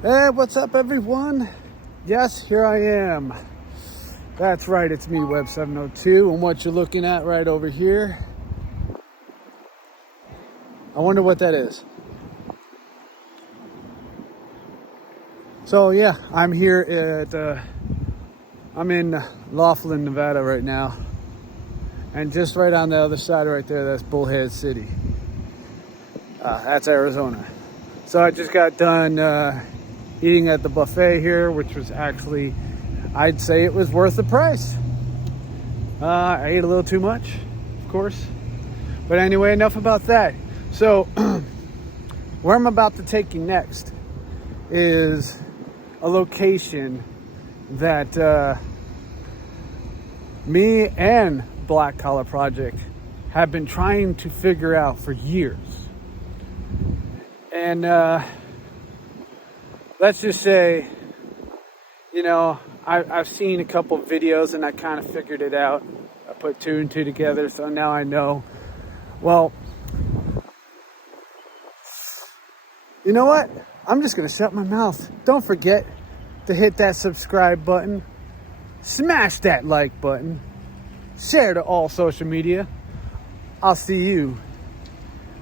Hey, what's up, everyone? Yes, here I am. That's right, it's me, Web702, and what you're looking at right over here, I wonder what that is. So yeah, I'm here at I'm in Laughlin, Nevada right now, and just right on the other side right there, that's Bullhead City. That's Arizona. So I just got done eating at the buffet here, which was actually, I'd say it was worth the price. I ate a little too much, of course. But anyway, enough about that. So where I'm about to take you next is a location that me and Black Collar Project have been trying to figure out for years. And let's just say, you know, I've seen a couple videos and I kind of figured it out. I put two and two together, so now I know. Well, you know what? I'm just going to shut my mouth. Don't forget to hit that subscribe button. Smash that like button. Share to all social media. I'll see you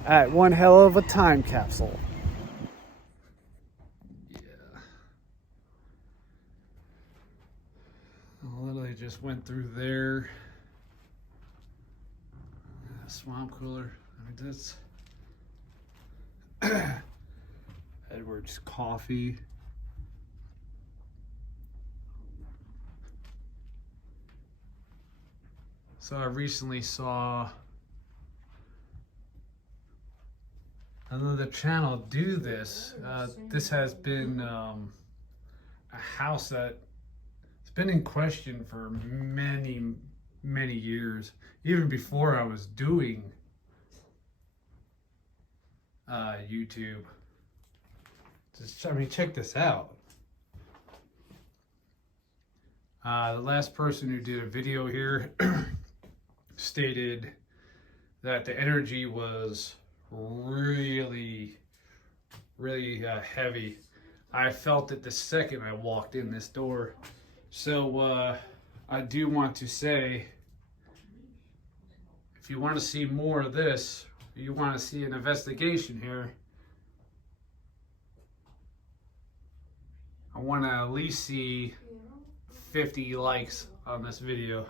at one hell of a time capsule. Yeah. I literally just went through there. Swamp cooler. I mean, that's Edward's coffee. So I recently saw another channel do this. This has been a house that it's been in question for many years, even before I was doing YouTube. I mean, check this out. The last person who did a video here stated that the energy was really heavy. I felt it the second I walked in this door. So I do want to say, if you want to see more of this, you want to see an investigation here, I want to at least see 50 likes on this video.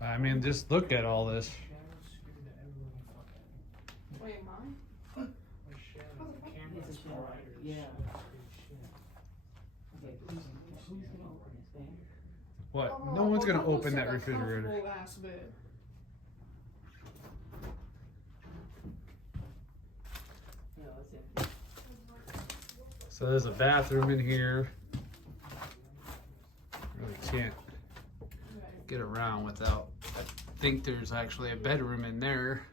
I mean, just look at all this. Wait, mine? Yeah. What? No one's gonna open that refrigerator. So there's a bathroom in here. Really can't get around without. I think there's actually a bedroom in there.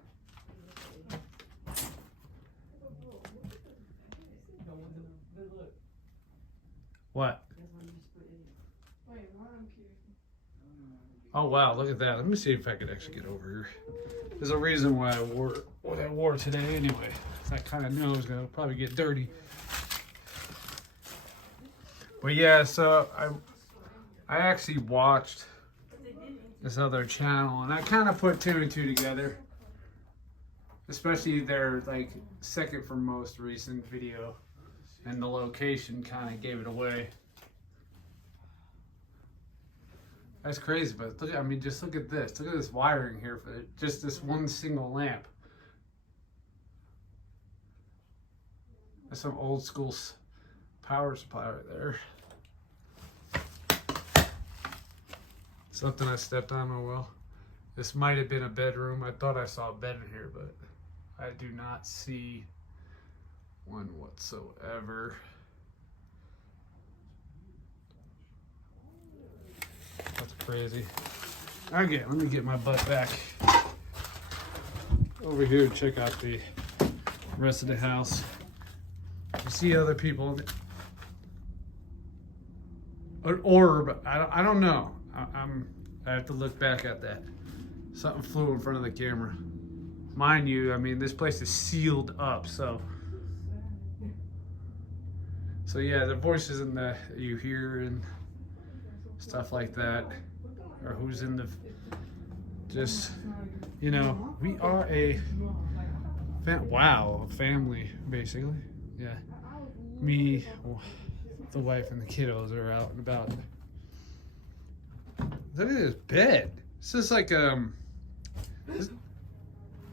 What? Oh wow, look at that. Let me see if I could actually get over here. There's a reason why I wore what I wore today anyway. I kind of knew I was gonna probably get dirty. But yeah, so I actually watched this other channel and I kind of put two and two together. Especially their like second from most recent video, and the location kind of gave it away. That's crazy, but look, I mean, just look at this. Look at this wiring here for just this one single lamp. That's some old school power supply right there. Something I stepped on, oh well. This might have been a bedroom. I thought I saw a bed in here, but I do not see one whatsoever. That's crazy. Okay, let me get my butt back over here and check out the rest of the house. You see other people. An orb. I don't know. I have to look back at that. Something flew in front of the camera. mind you, I mean, this place is sealed up, so yeah, the voices in the you hear and stuff like that, or who's in the, just, you know, we are a family basically. Yeah, me, the wife, and the kiddos are out and about. Look at this bed. This is like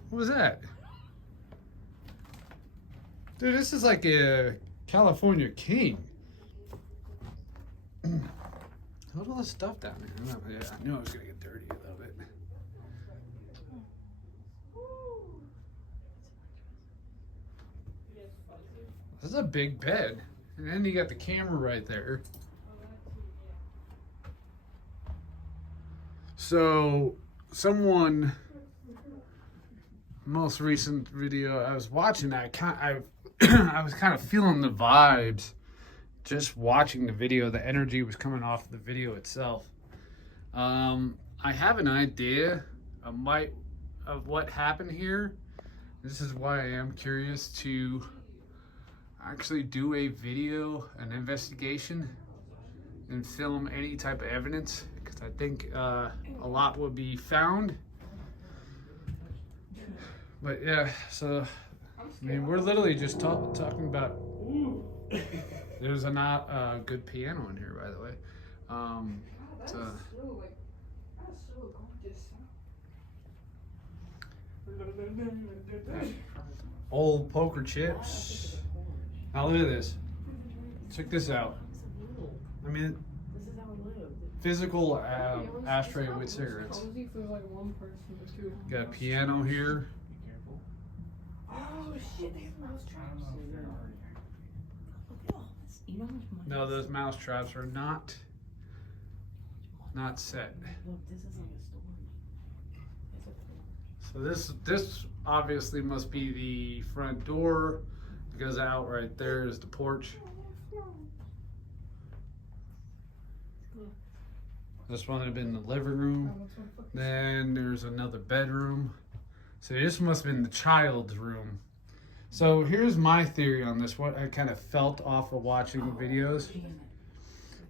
what was that? Dude, this is like a California king. Look at all this stuff down there. Yeah, I knew I was gonna get dirty a little bit. This is a big bed. And then you got the camera right there. So, someone, most recent video I was watching, I was kind of feeling the vibes just watching the video. The energy was coming off the video itself. I have an idea of what happened here. This is why I am curious to actually do a video, an investigation, and film any type of evidence, because I think a lot will be found. But yeah, so I mean, we're literally just talking about. There's a not good piano in here, by the way. Old poker chips. Now look at this. Check this out. I mean, physical ashtray with cigarettes. Got a piano here. Oh shit, they have mouse traps. No, those mouse traps are not set. So this obviously must be the front door, because out right there is the porch. This one would have been the living room. Then there's another bedroom. So this must have been the child's room. So here's my theory on this. What I kind of felt off of watching videos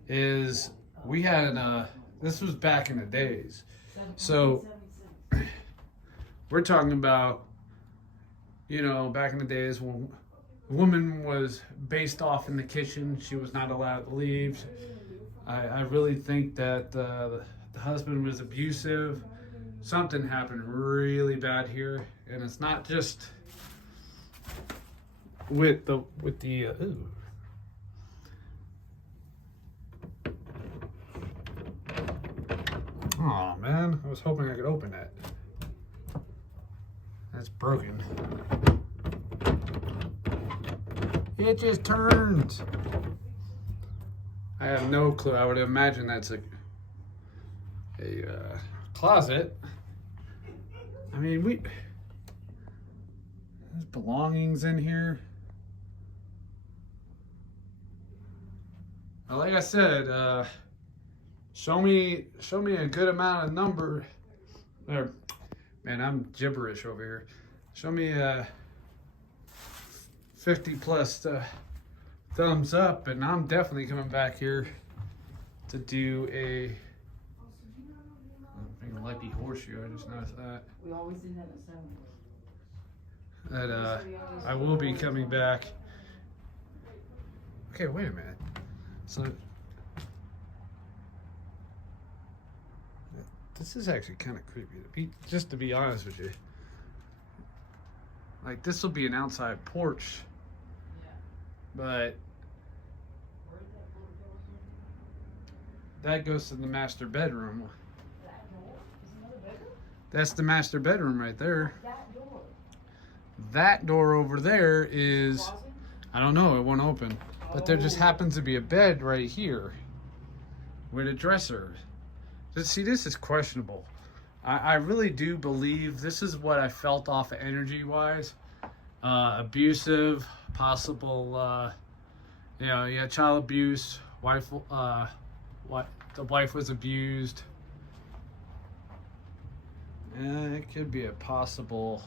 is we had this was back in the days. So we're talking about, you know, back in the days when a woman was based off in the kitchen. She was not allowed to leave. I really think that the husband was abusive. Something happened really bad here, and it's not just with the ooh. Oh man, I was hoping I could open that. That's broken. It just turns. I have no clue. I would imagine that's a closet. I mean, there's belongings in here. Like I said, show me a good amount of number. Or, man, I'm gibberish over here. Show me 50 plus thumbs up, and I'm definitely coming back here to do a lucky horseshoe. I just noticed that. We always did that at 7. That I will be coming back. Okay, wait a minute. So this is actually kind of creepy, just to be honest with you. Like, this will be an outside porch, but that goes to the master bedroom. That's the master bedroom right there. That door over there is, I don't know, it won't open. But there just happens to be a bed right here with a dresser. See, this is questionable. I really do believe this is what I felt off of energy-wise. Abusive, possible, child abuse. The wife was abused. It could be a possible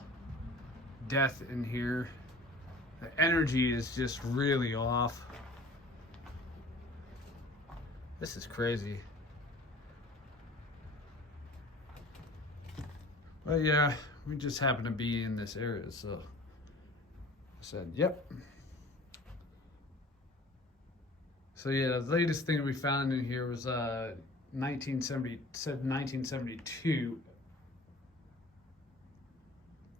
death in here. The energy is just really off. This is crazy. But yeah, we just happen to be in this area, so I said, yep. So yeah, the latest thing we found in here was 1972.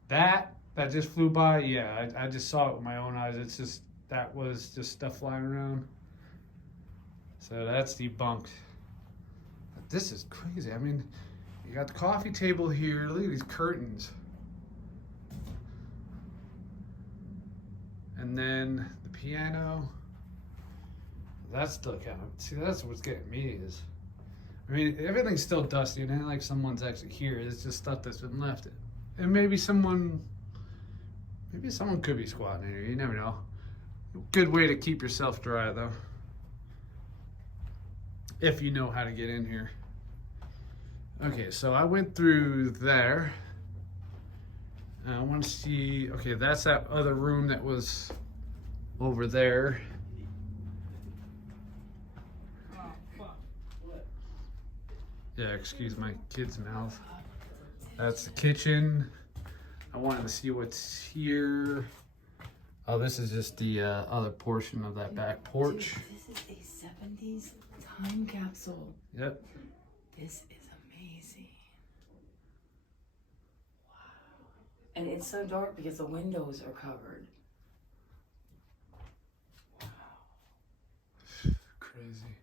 That just flew by. Yeah, I just saw it with my own eyes. It's just, that was just stuff flying around. So that's debunked. But this is crazy. I mean, you got the coffee table here. Look at these curtains. And then the piano. That's still kind of, see, that's what's getting me is, I mean, everything's still dusty. It ain't like someone's actually here. It's just stuff that's been left. And maybe someone could be squatting in here. You never know. Good way to keep yourself dry, though. If you know how to get in here. Okay, so I went through there. And I want to see, okay, that's that other room that was over there. Yeah, excuse my kid's mouth. That's the kitchen. I wanted to see what's here. Oh, this is just the other portion of that back porch. Dude, this is a 70s time capsule. Yep. This is amazing. Wow. And it's so dark because the windows are covered. Wow. Crazy.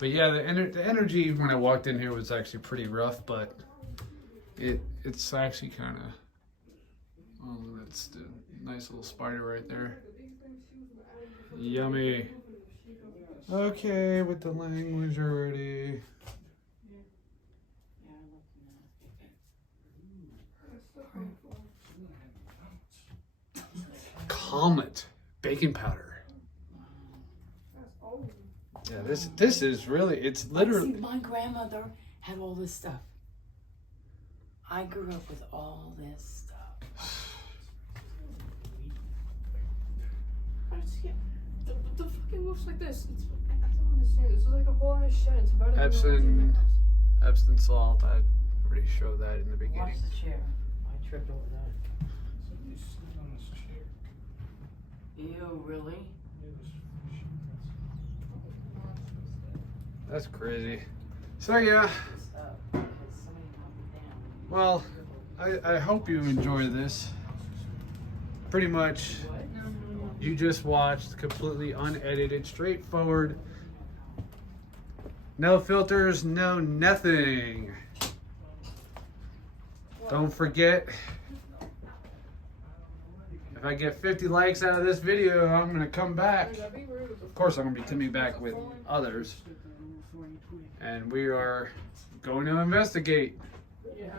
But yeah, the energy when I walked in here was actually pretty rough, but it's actually kind of, oh, that's the nice little spider right there. Yummy. Okay, with the language already. Comet baking powder. Yeah, this is really, it's literally. See, my grandmother had all this stuff. I grew up with all this stuff. I just can't. The fucking looks like this. I don't understand. This is like a whole ass shed. It's about as big as my house. Epsom salt. I already showed that in the beginning. Watch the chair. I tripped over that. Somebody sitting on this chair. Ew, really? That's crazy. So yeah. Well, I hope you enjoy this. Pretty much, you just watched completely unedited, straightforward, no filters, no nothing. Don't forget, if I get 50 likes out of this video, I'm gonna come back. Of course, I'm gonna be coming back with others, and we are going to investigate. Yeah.